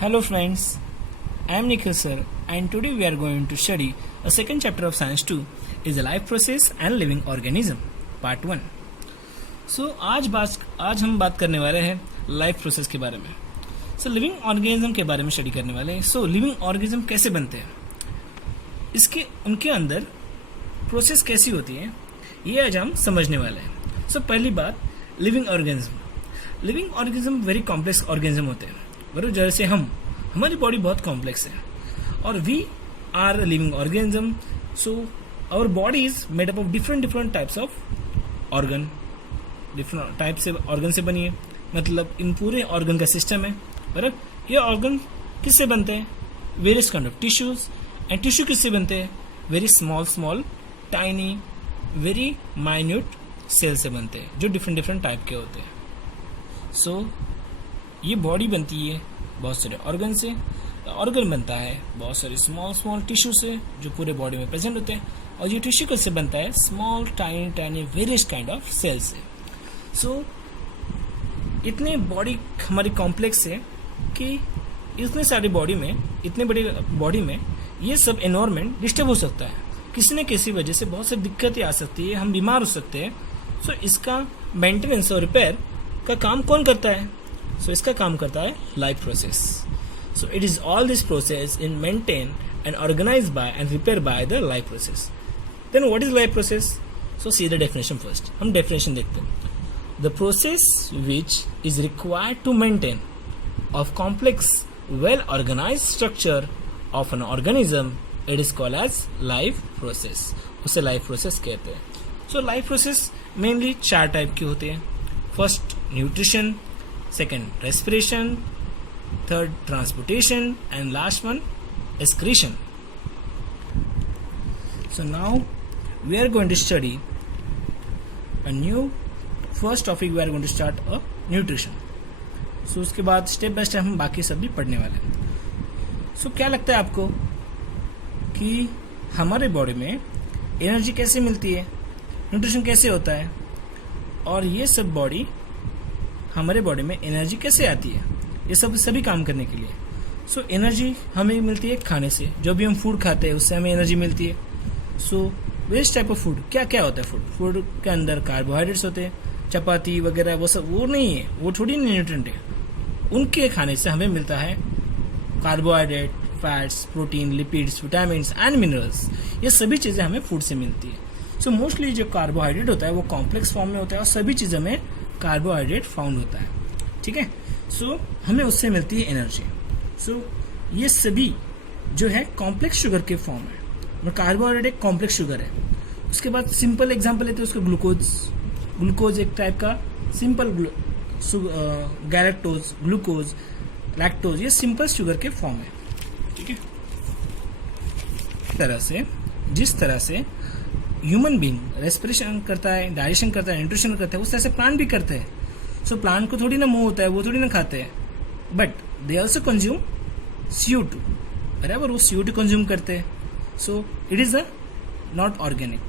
Hello friends, I am Nikhil sir and today we are going to study a second chapter of Science 2 is the life process and living organism part 1. So आज हम बात करने वाले हैं life process के बारे में. सो living organism के बारे में स्टडी करने वाले हैं. सो लिविंग ऑर्गेनिज्म कैसे बनते हैं, उनके अंदर प्रोसेस कैसी होती है, ये आज हम समझने वाले हैं. सो पहली बात, living organism very complex organism होते हैं. बराबर, जैसे हमारी बॉडी बहुत कॉम्प्लेक्स है और we are living organism. So our body is made up of different types of organ. Different type से ऑर्गन से बनी है, मतलब इन पूरे ऑर्गन का सिस्टम है. बराबर, ये ऑर्गन किससे बनते हैं? Various kind of tissues. And tissue किससे बनते हैं? Very small tiny very minute cell से बनते हैं जो डिफरेंट टाइप के होते हैं. सो ये बॉडी बनती है बहुत सारे ऑर्गन से. ऑर्गन बनता है बहुत सारे स्मॉल टिश्यू से जो पूरे बॉडी में प्रेजेंट होते हैं. और ये टिश्यू किससे बनता है? Small tiny various kind of cell से. सो इतने बॉडी हमारी कॉम्प्लेक्स है कि इतने सारी इतने बड़ी बॉडी में ये सब एनवायरमेंट डिस्टर्ब हो सकता है. किसी न किसी वजह से बहुत सारी दिक्कतें आ सकती है, हम बीमार हो सकते हैं. सो इसका मेंटेनेंस और रिपेयर का काम कौन करता है? सो इसका काम करता है life process. So it is all this process in maintain and organize by and repair by the life process. Then what is life process? So see the definition first. हम डेफिनेशन देखते हैं. The process which is required to maintain of complex well organize structure of an organism, it is called as life process. उसे life process कहते हैं. So life process mainly 4 type के होते हैं. First nutrition, second respiration, third transportation, and last one excretion. So now we are going to study a new first topic. We are going to start a nutrition. So उसके बाद step by step हम बाकी सब भी पढ़ने वाले हैं. So क्या लगता है आपको कि हमारे बॉडी में एनर्जी कैसे मिलती है, न्यूट्रिशन कैसे होता है, और ये सब हमारे बॉडी में एनर्जी कैसे आती है ये सभी काम करने के लिए? सो एनर्जी हमें मिलती है खाने से. जो भी हम फूड खाते हैं उससे हमें एनर्जी मिलती है. सो वेस्ट टाइप ऑफ फूड क्या क्या होता है? फूड के अंदर कार्बोहाइड्रेट्स होते हैं, चपाती वगैरह, वो नहीं है, वो थोड़ी न्यूट्रिएंट है. उनके खाने से हमें मिलता है carbohydrate, fats, protein, lipids, vitamin and minerals. ये सभी चीज़ें हमें फूड से मिलती है. सो मोस्टली जो कार्बोहाइड्रेट होता है वो कॉम्प्लेक्स फॉर्म में होता है और सभी चीज़ों में कार्बोहाइड्रेट फाउंड होता है. ठीक है. सो हमें उससे मिलती है एनर्जी. सो ये सभी जो है कॉम्प्लेक्स शुगर के फॉर्म है. और कार्बोहाइड्रेट एक कॉम्प्लेक्स शुगर है. उसके बाद सिंपल एग्जांपल लेते हैं उसको ग्लूकोज एक टाइप का सिंपल गैलेक्टोज, ग्लूकोज, लैक्टोज, ये सिंपल शुगर के फॉर्म है. ठीक है. जिस तरह से ह्यूमन बीइंग रेस्पिरेशन करता है, डाइजेशन करता है, न्यूट्रिशन करता है, उस तरह से प्लांट भी करते हैं. सो प्लांट को थोड़ी ना मुंह होता है, वो थोड़ी ना खाते हैं, but they also consume CO2. बराबर, वो CO2 कंज्यूम करते हैं. So it is a not organic.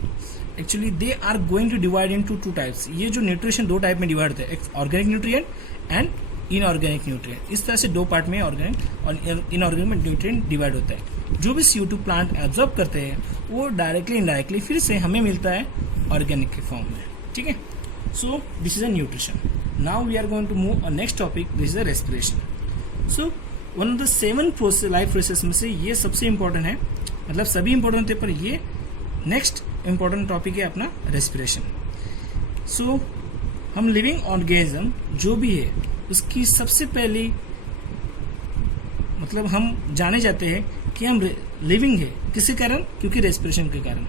Actually they are going to divide in two types. ये जो न्यूट्रिशन 2 टाइप में डिवाइड होते हैं, एक organic nutrient and inorganic nutrient. इस तरह से 2 पार्ट में ऑर्गेनिक और इनऑर्गेनिक न्यूट्रिएंट डिवाइड होता है. जो भी CO2 प्लांट एब्जॉर्ब करते हैं वो डायरेक्टली इनडायरेक्टली फिर से हमें मिलता है ऑर्गेनिक के फॉर्म में. ठीक है. So this is a nutrition. Now we are going to move a next topic, this is a respiration. So one of the 7 process life process में से ये सबसे इंपॉर्टेंट है. मतलब सभी इंपॉर्टेंट होते हैं पर ये नेक्स्ट इंपॉर्टेंट टॉपिक है अपना रेस्पिरेशन. सो हम लिविंग ऑर्गेनिज्म जो भी है उसकी सबसे पहली मतलब हम जाने जाते हैं कि हम लिविंग है किसके कारण? क्योंकि रेस्पिरेशन के कारण.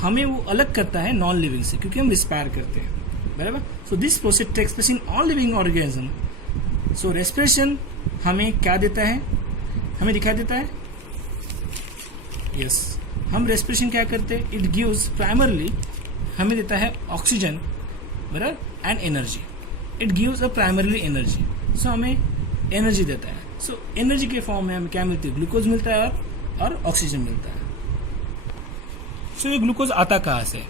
हमें वो अलग करता है नॉन लिविंग से, क्योंकि हम रिस्पायर करते हैं. बराबर. So this process takes place in all living organism. So respiration हमें क्या देता है? हमें दिखा देता है. यस, हम रेस्पिरेशन क्या करते हैं? इट गिव्स प्राइमरली हमें देता है ऑक्सीजन, बराबर, and energy. It gives a primarily energy. सो हमें एनर्जी देता है. सो एनर्जी के फॉर्म में हमें क्या मिलती है? ग्लूकोज मिलता है और ऑक्सीजन मिलता है. सो ये ग्लूकोज आता कहाँ से?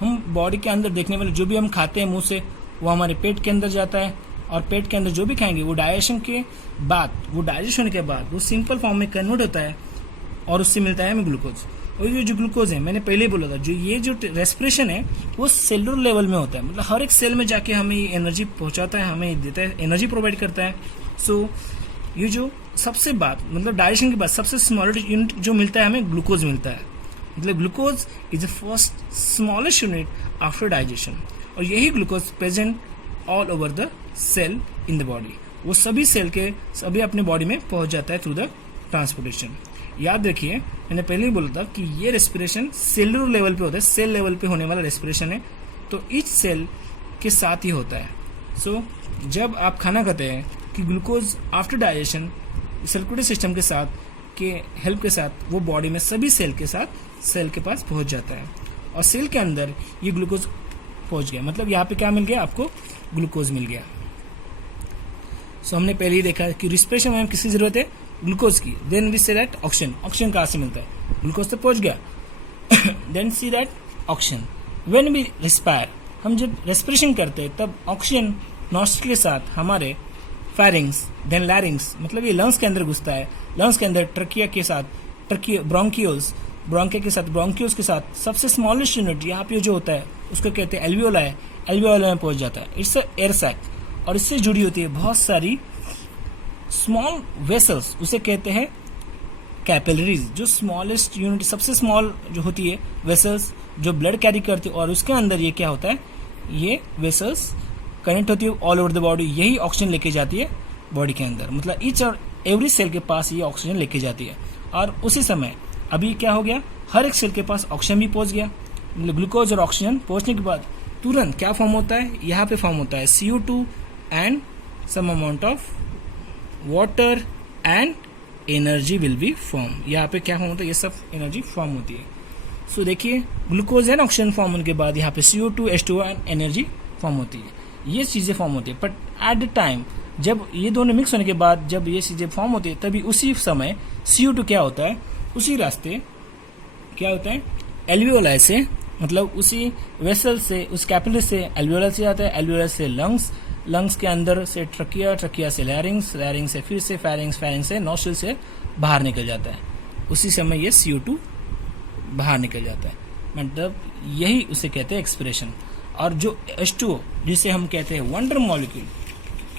हम बॉडी के अंदर देखने वाले जो भी हम खाते हैं मुंह से, वो हमारे पेट के अंदर जाता है. और पेट के अंदर जो भी खाएंगे वो डाइजेशन के बाद, वो डाइजेशन होने के बाद वो सिंपल फॉर्म में कन्वर्ट होता है और उससे मिलता है हमें ग्लूकोज। और ये जो ग्लूकोज है, मैंने पहले ही बोला था, जो ये जो रेस्पिरेशन है वो सेलुलर लेवल में होता है, मतलब हर एक सेल में जाके हमें ये एनर्जी पहुंचाता है, हमें देता है, एनर्जी प्रोवाइड करता है। सो ये जो सबसे बाद, मतलब डाइजेशन के बाद सबसे स्मॉलेस्ट यूनिट जो मिलता है हमें, ग्लूकोज मिलता है। मतलब glucose is the first smallest unit after digestion, और यही glucose present all over the cell in the body, वो सभी सेल के सभी अपने बॉडी में पहुंच जाता है थ्रू द ट्रांसपोर्टेशन। याद रखिए, मैंने पहले ही बोला था कि ये रेस्पिरेशन सेलुलर लेवल पे होता है, सेल लेवल पे होने वाला रेस्पिरेशन है, तो ईच सेल के साथ ही होता है। सो जब आप खाना खाते हैं कि glucose after digestion circulatory system के साथ के हेल्प के साथ वो बॉडी में सभी सेल के साथ सेल के पास पहुंच जाता है, और सेल के अंदर ये ग्लूकोज पहुंच गया, मतलब यहाँ पे क्या मिल गया आपको, ग्लूकोज मिल गया। सो हमने पहले ही देखा कि रिस्पिरेशन में किसकी जरूरत है, ग्लूकोज की। Then we say that oxygen, oxygen कहाँ से मिलता है, ग्लूकोज तक पहुंच गया। Then see that oxygen, when we respire, हम जब रेस्पिरेशन करते हैं तब ऑक्सीजन नॉस्ट्रिल के साथ हमारे फेरिंग्स, देन लैरिंग्स, मतलब ये लंग्स के अंदर घुसता है, लंग्स के अंदर ट्रकिया के साथ, ट्रकिया ब्रोंकियोल्स, ब्रोंके के साथ, ब्रोंकियोल्स के साथ सबसे स्मॉलेस्ट यूनिट यहाँ पे जो होता है उसको कहते हैं एल्वियोला है, एल्वियोला में पहुंच जाता है। इट्स अ एयर सैक, और इससे जुड़ी होती है बहुत सारी स्मॉल वेसल्स, उसे कहते हैं कैपिलरीज। जो स्मॉलेस्ट यूनिट, सबसे स्मॉल जो होती है वेसल्स जो ब्लड कैरी करती है, और उसके अंदर ये क्या होता है, ये वेसल्स कनेक्ट होती है ऑल ओवर द बॉडी, यही ऑक्सीजन लेके जाती है बॉडी के अंदर, मतलब ईच और एवरी सेल के पास ये ऑक्सीजन लेके जाती है। और उसी समय अभी क्या हो गया, हर एक सेल के पास ऑक्सीजन भी पहुंच गया, मतलब ग्लूकोज और ऑक्सीजन पहुंचने के बाद तुरंत क्या फॉर्म होता है, यहाँ पे फॉर्म होता है CO2 and some amount of water and energy will be form. यहाँ पे क्या फॉर्म होता है, ये सब एनर्जी फॉर्म होती है। सो देखिए, ग्लूकोज एंड ऑक्सीजन फॉर्म होने के बाद यहाँ पे CO2 H2O and energy form होती है, ये चीज़ें फॉर्म होती है। बट एट द टाइम जब ये दोनों मिक्स होने के बाद जब ये चीज़ें फॉर्म होती है, तभी उसी समय CO2 क्या होता है, उसी रास्ते क्या होता है, एल्वियोलाई से, मतलब उसी वेसल से, उस कैपिलरी से एल्वियोला से जाता है, एल्वियोला से लंग्स, लंग्स के अंदर से ट्रकिया, ट्रकिया से लैरिंग्स, लैरिंग्स से फिर से फेरिंग्स, फेरिंग्स से नॉस्ट्रिल से बाहर निकल जाता है। उसी समय ये CO2 बाहर निकल जाता है, मतलब यही उसे कहते हैं एक्सपिरेशन। और जो H2O जिसे हम कहते हैं वंडर मॉलिक्यूल,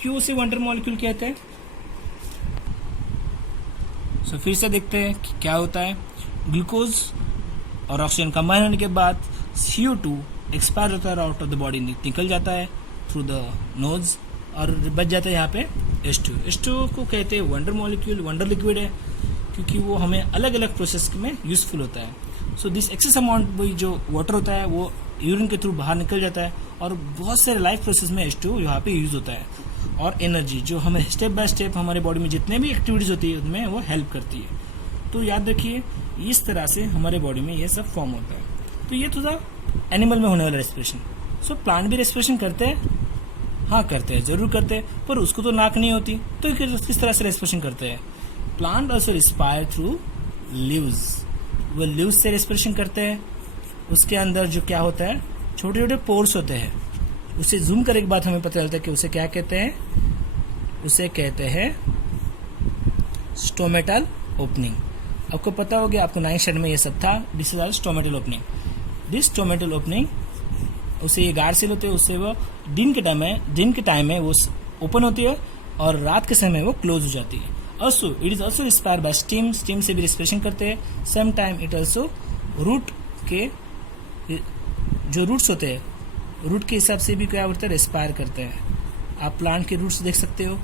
क्यों उसे वंडर मॉलिक्यूल कहते हैं, सो फिर से देखते हैं कि क्या होता है। ग्लूकोज और ऑक्सीजन कंबाइन होने के बाद CO2 एक्सपायर होता है, आउट ऑफ द बॉडी निकल जाता है थ्रू द नोज, और बच जाता है यहाँ पे H2। H2O को कहते हैं वंडर मॉलिक्यूल, वंडर लिक्विड है, क्योंकि वो हमें अलग अलग प्रोसेस में यूजफुल होता है। सो दिस एक्सेस अमाउंट, वही जो वाटर होता है वो यूरिन के थ्रू बाहर निकल जाता है, और बहुत सारे लाइफ प्रोसेस में H2O यहाँ पे यूज होता है। और एनर्जी जो हमें स्टेप बाय स्टेप हमारे बॉडी में जितने भी एक्टिविटीज होती है उनमें वो हेल्प करती है। तो याद रखिए, इस तरह से हमारे बॉडी में ये सब फॉर्म होता है। तो ये तो था एनिमल में होने वाला रेस्पिरेशन। सो प्लांट भी रेस्पिरेशन करते हैं, हाँ करते हैं, जरूर करते हैं, पर उसको तो नाक नहीं होती, तो किस तरह से रेस्पिरेशन करते हैं। Plant also respire through leaves, वो लीव्स से रेस्पिरेशन करते हैं। उसके अंदर जो क्या होता है, छोटे छोटे पोर्स होते हैं, उसे जूम करने के बाद हमें पता चलता है कि उसे क्या कहते हैं, उसे कहते हैं स्टोमेटल ओपनिंग। आपको पता होगा, आपको 9th स्टैंडर्ड में ये सब था, this is our stomatal opening. This stomatal opening, उसे ये गार्ड सेल होते हैं, उससे वो दिन के टाइम में वो ओपन होती है, और रात के समय वो क्लोज हो जाती है। Also it is also respire by stem, stem से भी रेस्पिरेशन करते हैं। Some time it also root के जो रूट्स होते हैं, रूट के हिसाब से भी क्या होता है, रेस्पायर करते हैं। आप प्लांट के रूट्स देख सकते हो,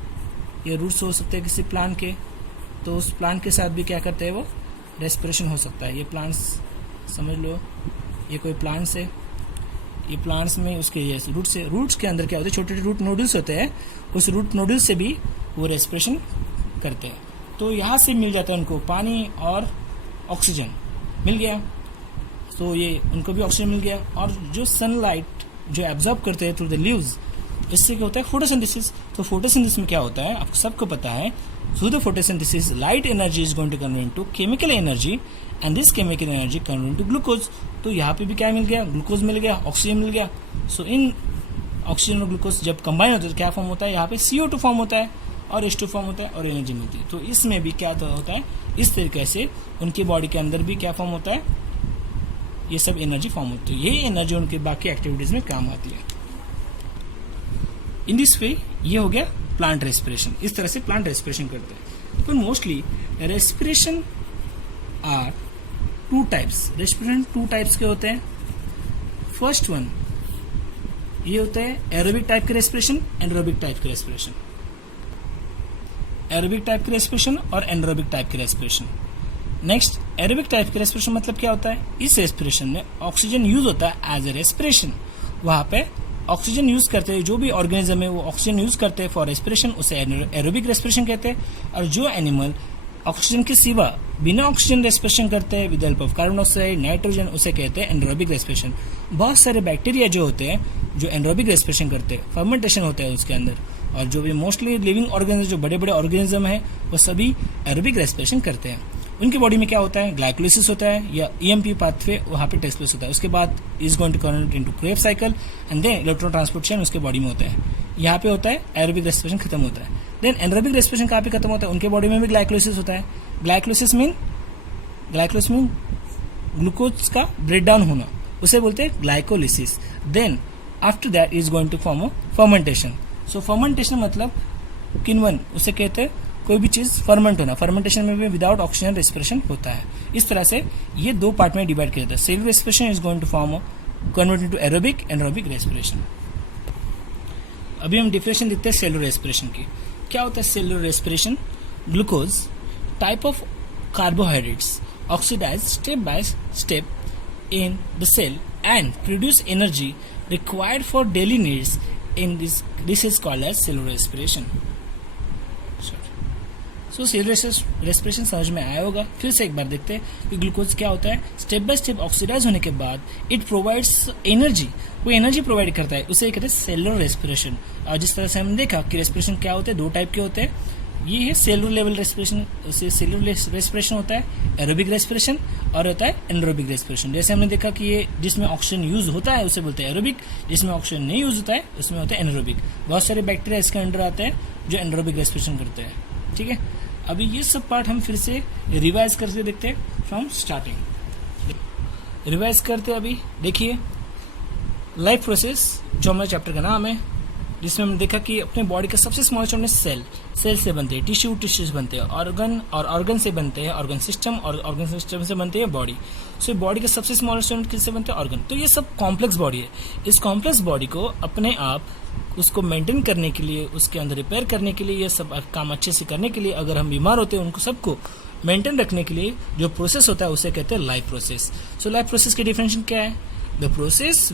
ये रूट्स हो सकते हैं किसी प्लांट के, तो उस प्लांट के साथ भी क्या करते हैं, वो रेस्पिरेशन हो सकता है। ये प्लांट्स समझ लो, ये कोई प्लांट्स है, ये प्लांट्स में उसके ये रूट्स के अंदर क्या होते हैं, छोटे छोटे रूट नोडल्स होते हैं, उस रूट नोडल्स से भी वो रेस्पिरेशन करते हैं। तो यहाँ से मिल जाता है उनको पानी और ऑक्सीजन मिल गया, तो ये उनको भी ऑक्सीजन मिल गया। और जो सनलाइट जो एब्जॉर्ब करते हैं थ्रू द लीव्स, इससे क्या होता है, फोटोसिंथेसिस। तो फोटोसिंथेसिस में क्या होता है, आपको सबको पता है, through the photosynthesis light energy is going to convert into chemical energy, and this chemical energy convert into glucose. तो यहाँ पे भी क्या मिल गया, ग्लूकोज मिल गया, ऑक्सीजन मिल गया। सो इन ऑक्सीजन और ग्लूकोज जब कंबाइन होते हैं तो क्या फॉर्म होता है, यहाँ पे CO2 फॉर्म होता है और H2 फॉर्म होता है और एनर्जी मिलती है। तो इसमें भी क्या होता है, इस तरीके से उनकी बॉडी के अंदर भी क्या फॉर्म होता है, ये सब एनर्जी फॉर्म होती है। यही एनर्जी उनके बाकी एक्टिविटीज में काम आती है। इन दिस वे ये हो गया प्लांट रेस्पिरेशन। इस तरह से प्लांट रेस्पिरेशन करते हैं। तो mostly respiration are two types. Respiration two types के होते हैं। फर्स्ट वन ये होता है एरोबिक टाइप के रेस्पिरेशन, एनरोबिक टाइप के रेस्पिरेशन। एरोबिक टाइप के रेस्पिरेशन और एनरोबिक टाइप के रेस्पिरेशन। नेक्स्ट एरोबिक टाइप के रेस्पिरेशन मतलब क्या होता है, इस रेस्पिरेशन में ऑक्सीजन यूज होता है एज ए रेस्पिरेशन। वहां पे ऑक्सीजन यूज करते हैं, जो भी ऑर्गेनिज्म है वो ऑक्सीजन यूज करते हैं फॉर रेस्पिरेशन, उसे एरोबिक रेस्पिरेशन कहते हैं। और जो एनिमल ऑक्सीजन के सिवा बिना ऑक्सीजन रेस्पिरेशन करते हैं with help of carbon dioxide, nitrogen, उसे कहते हैं एनरोबिक रेस्पिरेशन। बहुत सारे बैक्टीरिया जो होते हैं जो एनरोबिक रेस्पिरेशन करते हैं, फर्मेंटेशन होता है उसके अंदर। और जो भी मोस्टली लिविंग ऑर्गेनिज्म, जो बड़े बड़े ऑर्गेनिज्म है, वो सभी एरोबिक रेस्पिरेशन करते हैं। उनकी बॉडी में क्या होता है, ग्लाइकोलिसिस होता है या EMP पाथवे वहाँ पे टेक प्लेस होता है। उसके बाद is going to convert into Krebs cycle and then electron transport chain उसके बॉडी में होता है। यहाँ पे होता है एरोबिक रेस्पिरेशन खत्म होता है। देन एनरोबिक रेस्पिरेशन कहाँ पे खत्म होता है, उनके बॉडी में भी ग्लाइकोलिसिस होता है। ग्लाइकोलिसिस मीन ग्लूकोज का ब्रेक डाउन होना, उसे बोलते हैं glycolysis. Then after that is going to form fermentation. So fermentation मतलब किन्वन, उसे कहते हैं कोई भी चीज फर्मेंट होना। फर्मेंटेशन में भी विदाउट ऑक्सीजन रेस्पिरेशन होता है। इस तरह से ये दो पार्ट में डिवाइड किया जाता है। Cellular respiration is going to form convert into aerobic, anaerobic respiration. अभी हम डिफिनेशन देखते हैं सेलुलर रेस्पिरेशन की। क्या होता है cellular respiration, glucose type of carbohydrates oxidize step by step in the cell and produce energy required for daily needs. In this is called as cellular respiration. So cellular respiration समझ में आया होगा। फिर से एक बार देखते हैं कि ग्लूकोज क्या होता है। स्टेप बाय स्टेप ऑक्सीडाइज होने के बाद इट प्रोवाइड्स एनर्जी, वो एनर्जी प्रोवाइड करता है, उसे कहते हैं सेलुलर रेस्पिरेशन। और जिस तरह से हमने देखा कि रेस्पिरेशन क्या होते हैं, दो टाइप के होते हैं। ये है cellular level respiration, cellular respiration होता है एरोबिक रेस्पिरेशन और होता है एनरोबिक रेस्पिरेशन। जैसे हमने देखा कि ये जिसमें ऑक्सीजन यूज होता है उसे बोलते हैं एरोबिक, जिसमें ऑक्सीजन नहीं यूज होता है उसमें होता है एनरोबिक। बहुत सारे बैक्टीरिया इसके अंडर आते हैं जो एनरोबिक रेस्पिरेशन करते हैं। ठीक है, अभी ये सब पार्ट हम फिर से रिवाइज करके देखते हैं फ्रॉम स्टार्टिंग। रिवाइज करते हैं। अभी देखिए लाइफ प्रोसेस जो हमारे चैप्टर का नाम है, जिसमें हमने देखा कि अपने बॉडी का सबसे स्मॉलेस्ट यूनिट सेल से बनते हैं, टिश्यू से बनते हैं, ऑर्गन और ऑर्गन से बनते हैं, ऑर्गन सिस्टम और ऑर्गन सिस्टम से बनते हैं बॉडी। सो बॉडी का सबसे स्मॉलेस्ट यूनिट किससे बनते हैं, ऑर्गन। तो ये सब कॉम्प्लेक्स बॉडी है। इस कॉम्प्लेक्स बॉडी को अपने आप उसको मेंटेन करने के लिए, उसके अंदर रिपेयर करने के लिए, ये सब काम अच्छे से करने के लिए, अगर हम बीमार होते हैं उनको सबको मेंटेन रखने के लिए जो प्रोसेस होता है उसे कहते हैं लाइफ प्रोसेस। सो लाइफ प्रोसेस की डिफिनेशन क्या है, the process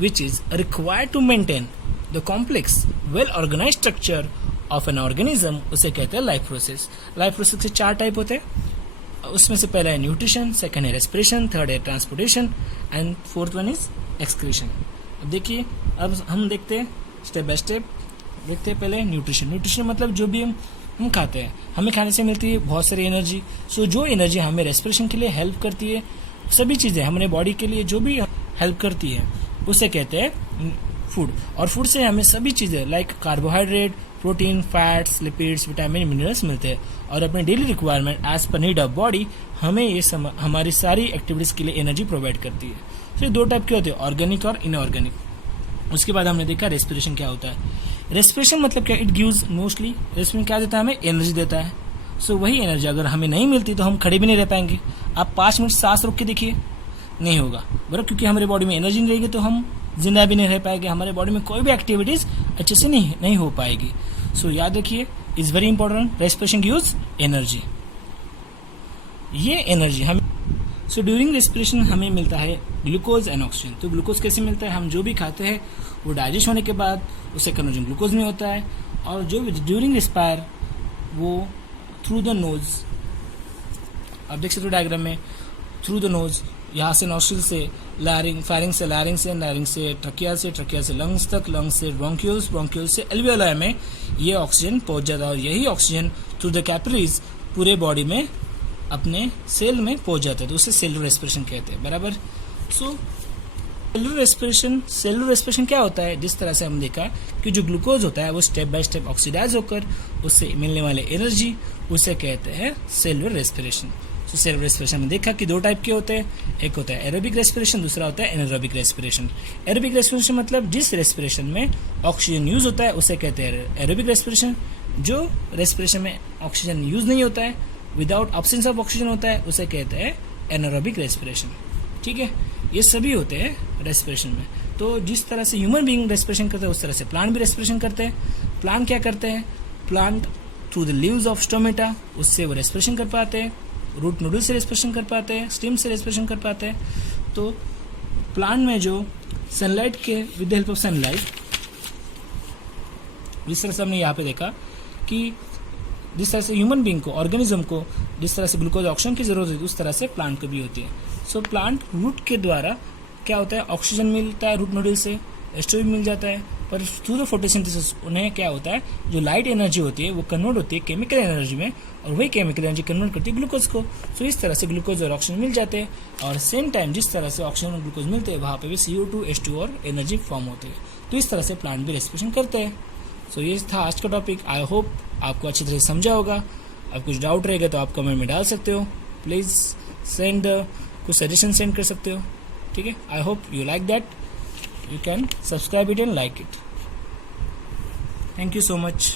which is required to maintain the complex well organized structure of an organism, उसे कहते हैं लाइफ प्रोसेस। लाइफ प्रोसेस के 4 टाइप होते हैं। उसमें से पहला है न्यूट्रिशन, सेकंड है रेस्पिरेशन, थर्ड है transportation and fourth one is excretion. अब देखिए, अब हम देखते हैं स्टेप बाय स्टेप। देखते हैं पहले न्यूट्रिशन। न्यूट्रिशन मतलब जो भी हम खाते हैं, हमें खाने से मिलती है बहुत सारी एनर्जी। सो जो एनर्जी हमें रेस्पिरेशन के लिए हेल्प करती है, सभी चीज़ें हमारे बॉडी के लिए जो भी हेल्प करती है उसे कहते हैं फूड। और फूड से हमें सभी चीज़ें like carbohydrate, protein, fats, lipids, vitamin, minerals मिलते हैं। और अपने daily requirement as per need of body हमें ये हमारी सारी एक्टिविटीज़ के लिए एनर्जी प्रोवाइड करती है। तो ये 2 टाइप के होते हैं, ऑर्गेनिक और इनऑर्गेनिक। उसके बाद हमने देखा रेस्पिरेशन क्या होता है। रेस्पिरेशन मतलब क्या, इट गिव्स मोस्टली रेस्पिरेशन क्या देता है, हमें एनर्जी देता है। सो वही एनर्जी अगर हमें नहीं मिलती तो हम खड़े भी नहीं रह पाएंगे। आप 5 मिनट सांस रोक के देखिए, नहीं होगा बराबर, क्योंकि हमारे बॉडी में एनर्जी नहीं रहेगी तो हम जिंदा भी नहीं रह पाएंगे, हमारे बॉडी में कोई भी एक्टिविटीज अच्छे से नहीं हो पाएगी। सो याद रखिए, is very important, respiration use energy. ये एनर्जी हम ड्यूरिंग रेस्पिरेशन हमें मिलता है ग्लूकोज एंड ऑक्सीजन। तो ग्लूकोज कैसे मिलता है, हम जो भी खाते हैं वो डाइजेस्ट होने के बाद उससे कन्वर्जन ग्लूकोज में होता है। और जो भी ड्यूरिंग रिस्पायर वो थ्रू द नोज, आप देख सकते हो डायग्राम में, थ्रू द नोज, यहाँ से नॉस्ट्रिल से लैरिंग, लैरिंग से ट्रकिया से लंग्स तक, लंग्स से ब्रोंक्यूल्स से एल्वियोलाई में ये ऑक्सीजन पहुंच जाता है। और यही ऑक्सीजन थ्रू द कैपिलरीज पूरे बॉडी में अपने सेल में पहुंच जाता है। तो उसे सेलुलर रेस्पिरेशन कहते हैं, बराबर। सो सेलुलर रेस्पिरेशन क्या होता है? जिस तरह से हम देखा कि जो ग्लूकोज होता है वो स्टेप बाय स्टेप ऑक्सीडाइज होकर उससे मिलने वाले एनर्जी, उसे कहते हैं सेलुलर रेस्पिरेशन। तो सेलुलर रेस्पिरेशन में देखा कि दो टाइप के होते हैं, एक होता है एरोबिक रेस्पिरेशन, दूसरा होता है एनारोबिक रेस्पिरेशन। एरोबिक रेस्पिरेशन मतलब जिस रेस्पिरेशन में ऑक्सीजन यूज होता है उसे कहते हैं एरोबिक रेस्पिरेशन। जो रेस्पिरेशन में ऑक्सीजन यूज नहीं होता है, विदाउट एब्सेंस ऑफ ऑक्सीजन होता है, उसे कहते हैं एनारोबिक रेस्पिरेशन। ठीक है, ये सभी होते हैं रेस्पिरेशन में। तो जिस तरह से ह्यूमन बीइंग रेस्पिरेशन करते हैं उस तरह से प्लांट भी रेस्पिरेशन करते हैं। प्लांट क्या करते हैं? Plant through the leaves of stomata, उससे वो रेस्पिरेशन कर पाते हैं। रूट नोडल से रेस्पिरेशन कर पाते हैं, स्टेम से रेस्पिरेशन कर पाते हैं। तो प्लांट में जो सनलाइट के with the help of sunlight, जिस तरह से हमने यहाँ पे देखा कि जिस तरह से ह्यूमन बीइंग को, ऑर्गेनिज्म को जिस तरह से ग्लूकोज ऑक्सीजन की जरूरत होती है उस तरह से प्लांट को भी होती है। सो प्लांट रूट के द्वारा क्या होता है, ऑक्सीजन मिलता है रूट नोडल से, H2 भी मिल जाता है, पर थ्रू द फोटोसिंथेसिस उन्हें क्या होता है, जो लाइट एनर्जी होती है वो कन्वर्ट होती है केमिकल एनर्जी में, और वही केमिकल एनर्जी कन्वर्ट करती है ग्लूकोज को। सो इस तरह से ग्लूकोज और ऑक्सीजन मिल जाते हैं, और सेम टाइम जिस तरह से ऑक्सीजन और ग्लूकोज मिलते हैं वहाँ पे भी CO2, H2 और एनर्जी फॉर्म होती है। तो इस तरह से प्लांट भी रेस्पिरेशन करते हैं। सो ये था आज का टॉपिक। आई होप आपको अच्छी तरह से समझा होगा। अब कुछ डाउट रहेगा तो आप कमेंट में डाल सकते हो। प्लीज़ सेंड कुछ सजेशन सेंड कर सकते हो। ठीक है, I hope you like that. You can subscribe it and like it. Thank you so much.